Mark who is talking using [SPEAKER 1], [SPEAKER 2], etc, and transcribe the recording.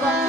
[SPEAKER 1] Bye.